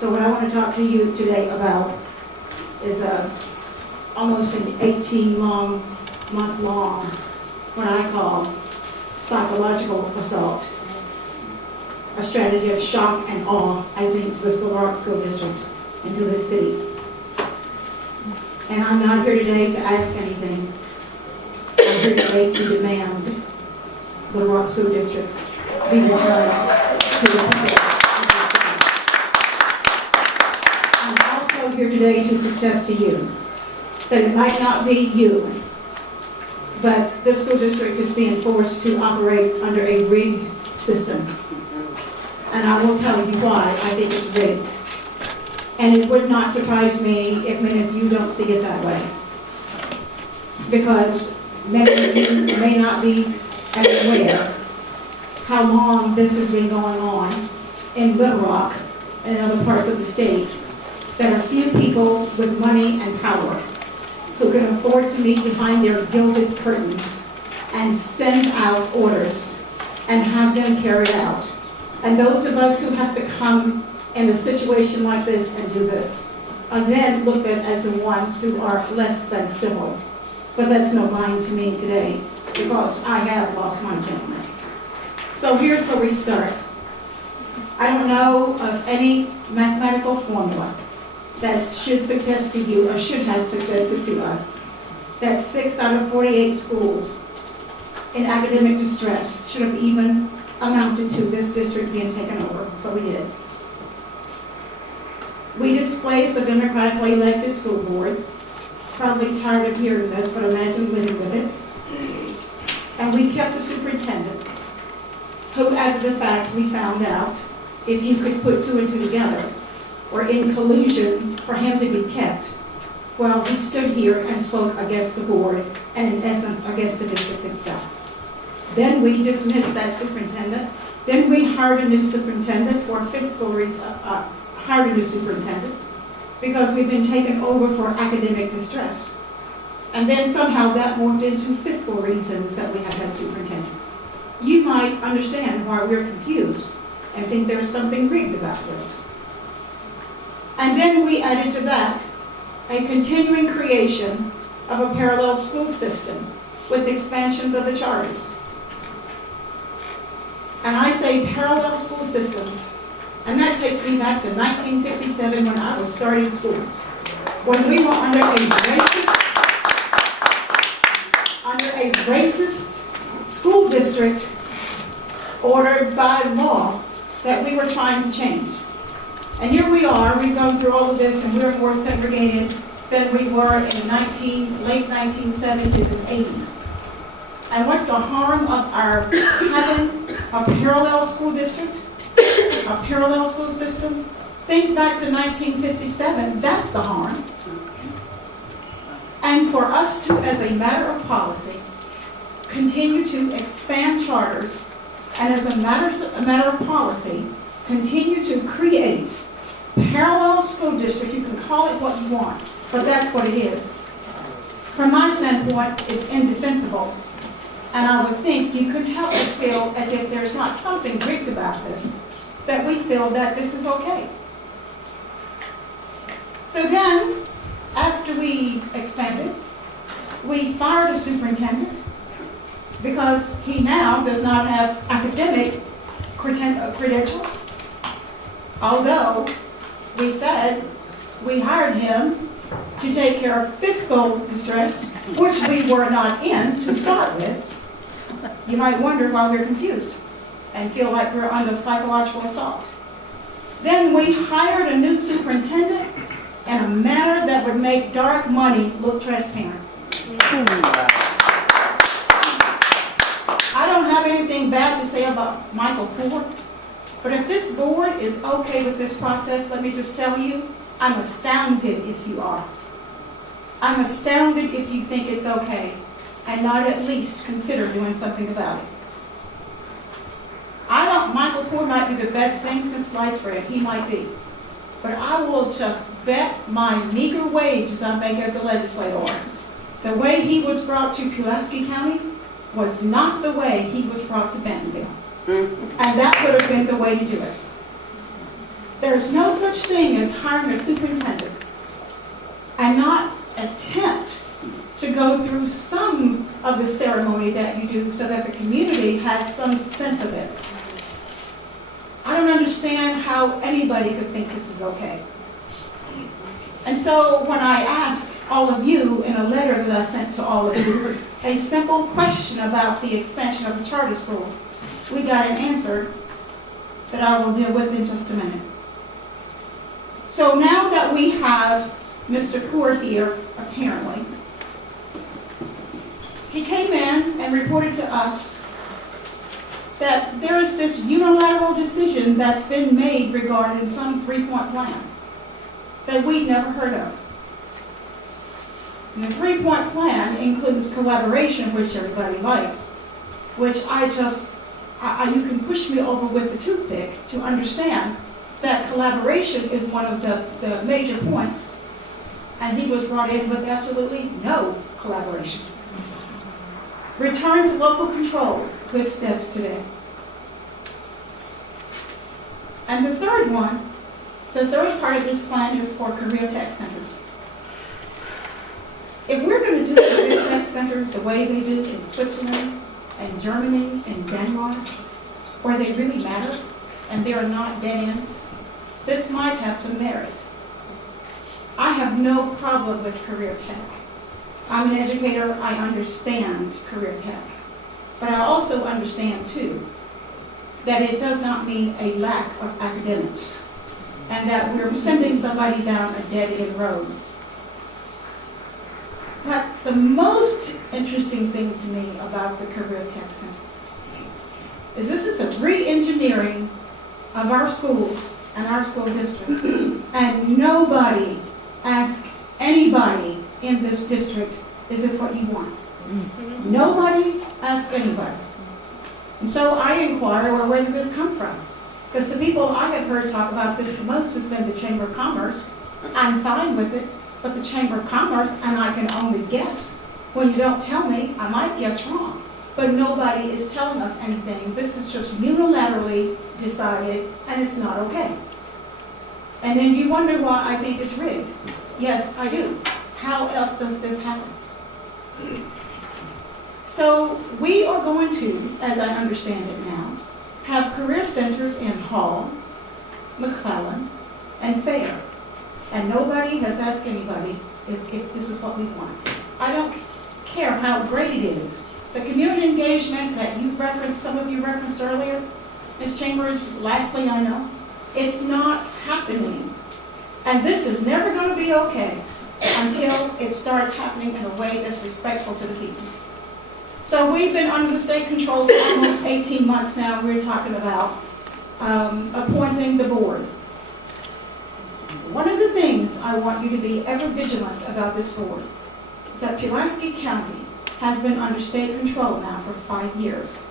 So what I want to talk to you today about is almost an 18-month long, what I call psychological assault. A strategy of shock and awe, I think, to this Little Rock School District and to this city. And I'm not here today to ask anything. I'm here today to demand the Little Rock School District be returned to the people. I'm also here today to suggest to you that it might not be you, but this school district is being forced to operate under a rigged system. And I will tell you why I think it's rigged. And it would not surprise me if many of you don't see it that way. Because many of you may not be aware how long this has been going on in Little Rock and other parts of the state. There are few people with money and power who can afford to meet behind their gilded curtains and send out orders and have them carried out. And those of us who have to come in a situation like this and do this are then looked at as the ones who are less than civil. But that's no mind to me today, because I have lost my gentleness. So here's where we start. I don't know of any mathematical formula that should suggest to you, or should have suggested to us, that 6 out of 48 schools in academic distress should have even amounted to this district being taken over, but we did. We displaced the democratically elected school board, probably tired of hearing this, but imagine living with it. And we kept a superintendent who, after the fact, we found out, if you could put two and two together, were in collusion for him to be kept, well, he stood here and spoke against the board, and in essence, against the district itself. Then we dismissed that superintendent. Then we hired a new superintendent for fiscal reasons, hired a new superintendent because we've been taken over for academic distress. And then somehow that morphed into fiscal reasons that we have that superintendent. You might understand why we're confused and think there's something rigged about this. And then we added to that a continuing creation of a parallel school system with expansions of the charters. And I say parallel school systems, and that takes me back to 1957 when I was starting school, when we were under a racist school district ordered by law that we were trying to change. And here we are, we've gone through all of this, and we're more segregated than we were in late 1970s and 80s. And what's the harm of our having a parallel school district, a parallel school system? Think back to 1957, that's the harm. And for us to, as a matter of policy, continue to expand charters, and as a matter of policy, continue to create parallel school districts. You can call it what you want, but that's what it is. From my standpoint, it's indefensible. And I would think you could help but feel as if there's not something rigged about this, that we feel that this is okay. So then, after we expanded, we fired a superintendent because he now does not have academic credentials. Although we said we hired him to take care of fiscal distress, which we were not in to start with. You might wonder why we're confused and feel like we're under psychological assault. Then we hired a new superintendent in a manner that would make dark money look transparent. I don't have anything bad to say about Michael Poore, but if this board is okay with this process, let me just tell you, I'm astounded if you are. I'm astounded if you think it's okay and not at least consider doing something about it. Michael Poore might be the best thing since sliced bread. He might be. But I will just bet my meager wages I make as a legislator, the way he was brought to Pulaski County was not the way he was brought to Bentonville. And that would have been the way to do it. There's no such thing as hiring a superintendent and not attempt to go through some of the ceremony that you do so that the community has some sense of it. I don't understand how anybody could think this is okay. And so when I ask all of you in a letter that I sent to all of you, a simple question about the expansion of the charter school, we got an answer that I will deal with in just a minute. So now that we have Mr. Court here, apparently, he came in and reported to us that there is this unilateral decision that's been made regarding some 3-point plan that we'd never heard of. And the 3-point plan includes collaboration, which everybody likes, which you can push me over with the toothpick to understand that collaboration is one of the major points, and he was brought in with absolutely no collaboration. Return to local control, good steps today. And the third part of this plan is for career tech centers. If we're going to do career tech centers the way they do in Switzerland and Germany and Denmark, where they really matter and they are not dead ends, this might have some merit. I have no problem with career tech. I'm an educator, I understand career tech. But I also understand, too, that it does not mean a lack of academics and that we're sending somebody down a dead-end road. But the most interesting thing to me about the Career Tech Center is this is a re-engineering of our schools and our school district. And nobody asked anybody in this district, is this what you want? Nobody asked anybody. And so I inquire, well, where did this come from? Because the people I have heard talk about this the most has been the Chamber of Commerce. I'm fine with it, but the Chamber of Commerce, and I can only guess. When you don't tell me, I might guess wrong. But nobody is telling us anything. This is just unilaterally decided, and it's not okay. And then you wonder why I think it's rigged. Yes, I do. How else does this happen? So we are going to, as I understand it now, have career centers in Hall, McClellan, and Fair. And nobody has asked anybody if this is what we want. I don't care how great it is. The community engagement that you referenced, some of you referenced earlier, Ms. Chambers, lastly I know, it's not happening. And this is never going to be okay until it starts happening in a way that's respectful to the people. So we've been under the state control for almost 18 months now. We're talking about appointing the board. One of the things I want you to be ever vigilant about this board is that Pulaski County has been under state control now for 5 years.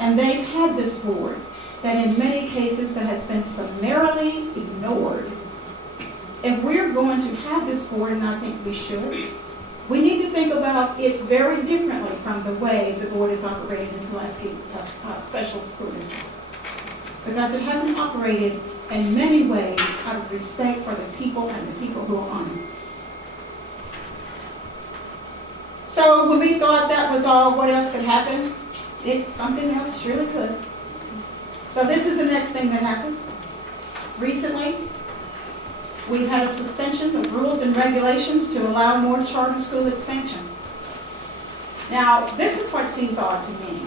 And they've had this board that in many cases that has been summarily ignored. If we're going to have this board, and I think we should, we need to think about it very differently from the way the board is operating in Pulaski Special School District. Because it hasn't operated in many ways out of respect for the people and the people who are on it. So when we thought that was all, what else could happen? Something else surely could. So this is the next thing that happened. Recently, we've had a suspension of rules and regulations to allow more charter school expansion. Now, this is what seems odd to me.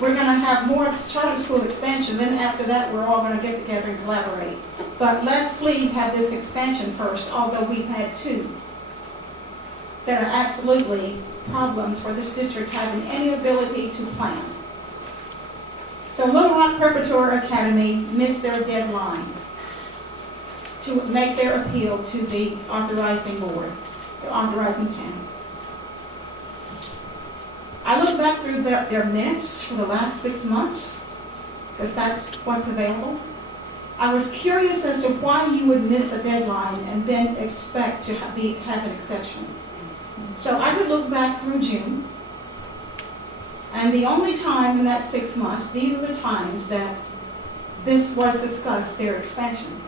We're going to have more charter school expansion, then after that we're all going to get together and collaborate. But let's please have this expansion first, although we've had 2 that are absolutely problems for this district having any ability to plan. So Little Rock Preparatory Academy missed their deadline to make their appeal to the authorizing board, the authorizing panel. I looked back through their minutes for the last 6 months, because that's what's available. I was curious as to why you would miss a deadline and then expect to have an exception. So I could look back through June, and the only time in that 6 months, these are the times that this was discussed, their expansion.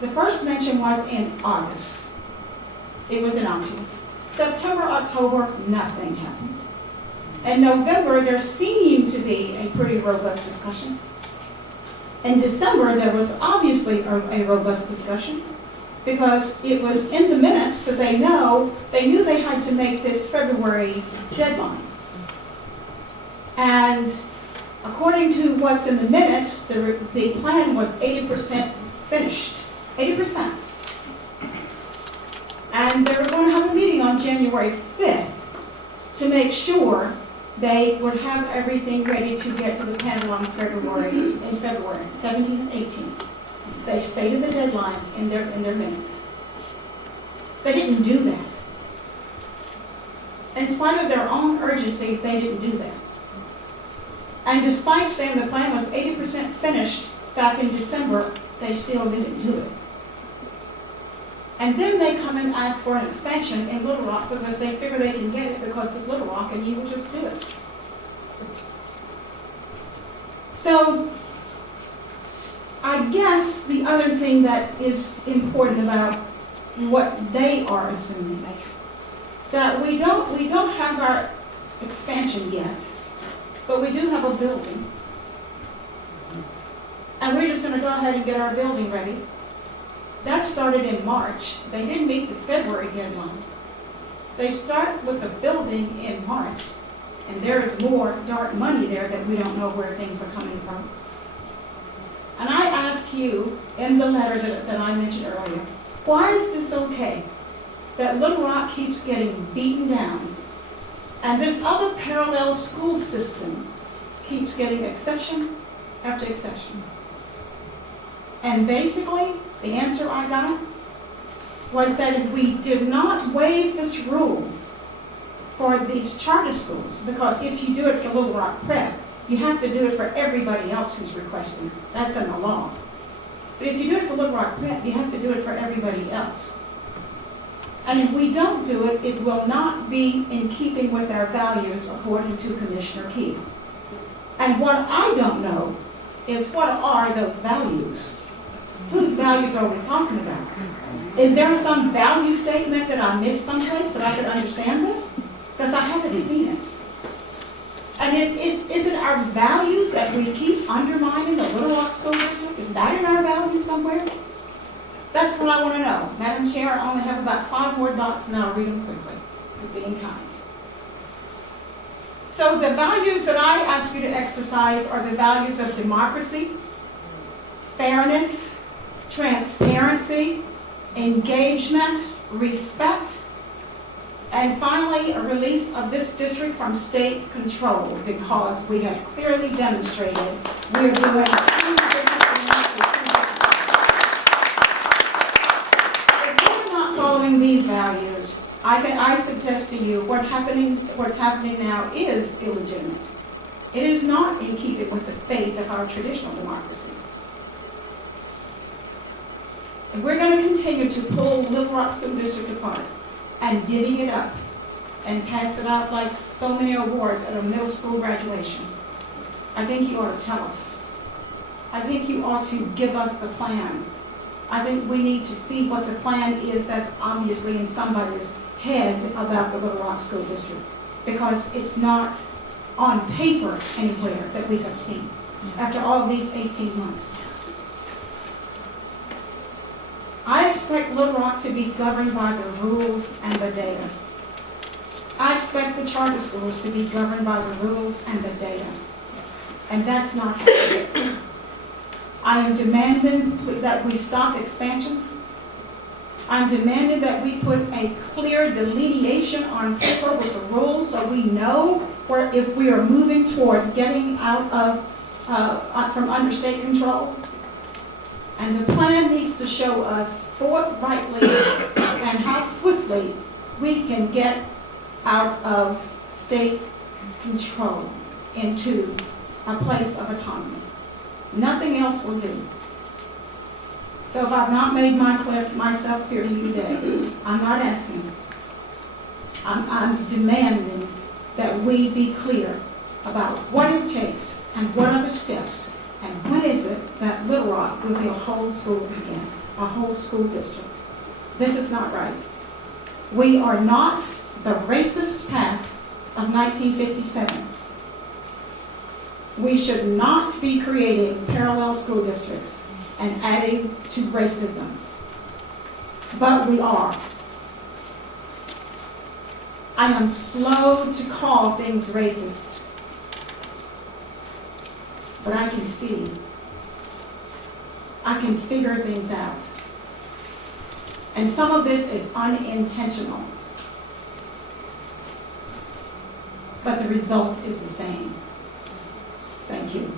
The first mention was in August. It was in August. September, October, nothing happened. In November, there seemed to be a pretty robust discussion. In December, there was obviously a robust discussion because it was in the minutes, so they knew they had to make this February deadline. And according to what's in the minutes, the plan was 80% finished. 80%. And they were going to have a meeting on January 5th to make sure they would have everything ready to get to the panel on February 17th and 18th. They stated the deadlines in their minutes. They didn't do that. In spite of their own urgency, they didn't do that. And despite saying the plan was 80% finished back in December, they still didn't do it. And then they come and ask for an expansion in Little Rock because they figure they can get it because it's Little Rock and you will just do it. So, I guess the other thing that is important about what they are assuming is that we don't have our expansion yet, but we do have a building. And we're just going to go ahead and get our building ready. That started in March. They didn't meet the February deadline. They start with the building in March, and there is more dark money there that we don't know where things are coming from. And I ask you in the letter that I mentioned earlier, why is this okay that Little Rock keeps getting beaten down and this other parallel school system keeps getting exception after exception? And basically, the answer I got was that if we did not waive this rule for these charter schools, because if you do it for Little Rock Prep, you have to do it for everybody else who's requesting. That's in the law. But if you do it for Little Rock Prep, you have to do it for everybody else. And if we don't do it, it will not be in keeping with our values, according to Commissioner Key. And what I don't know is what are those values? Whose values are we talking about? Is there some value statement that I missed someplace that I could understand this? Because I haven't seen it. And is it our values that we keep undermining the Little Rock School District? Is that in our values somewhere? That's what I want to know. Madam Chair, I only have about 5 more dots and I'll read them quickly, for being kind. So the values that I ask you to exercise are the values of democracy, fairness, transparency, engagement, respect, and finally, a release of this district from state control, because we have clearly demonstrated we are doing two different things. If we're not following these values, I suggest to you what's happening now is illegitimate. It is not in keeping with the faith of our traditional democracy. If we're going to continue to pull Little Rock School District apart and divvy it up and pass it out like so many awards at a middle school graduation, I think you ought to tell us. I think you ought to give us the plan. I think we need to see what the plan is that's obviously in somebody's head about the Little Rock School District, because it's not on paper anywhere that we have seen after all these 18 months. I expect Little Rock to be governed by the rules and the data. I expect the charter schools to be governed by the rules and the data. And that's not happening. I am demanding that we stop expansions. I'm demanding that we put a clear delineation on paper with the rules so we know where, if we are moving toward getting out of from under state control. And the plan needs to show us forthrightly and how swiftly we can get out of state control into a place of autonomy. Nothing else will do. So if I've not made myself clear to you today, I'm not asking. I'm demanding that we be clear about what it takes and what are the steps and when is it that Little Rock will be a whole school again. a whole school district. This is not right. We are not the racist past of 1957. We should not be creating parallel school districts and adding to racism. But we are. I am slow to call things racist, but I can see. I can figure things out. And some of this is unintentional, but the result is the same. Thank you.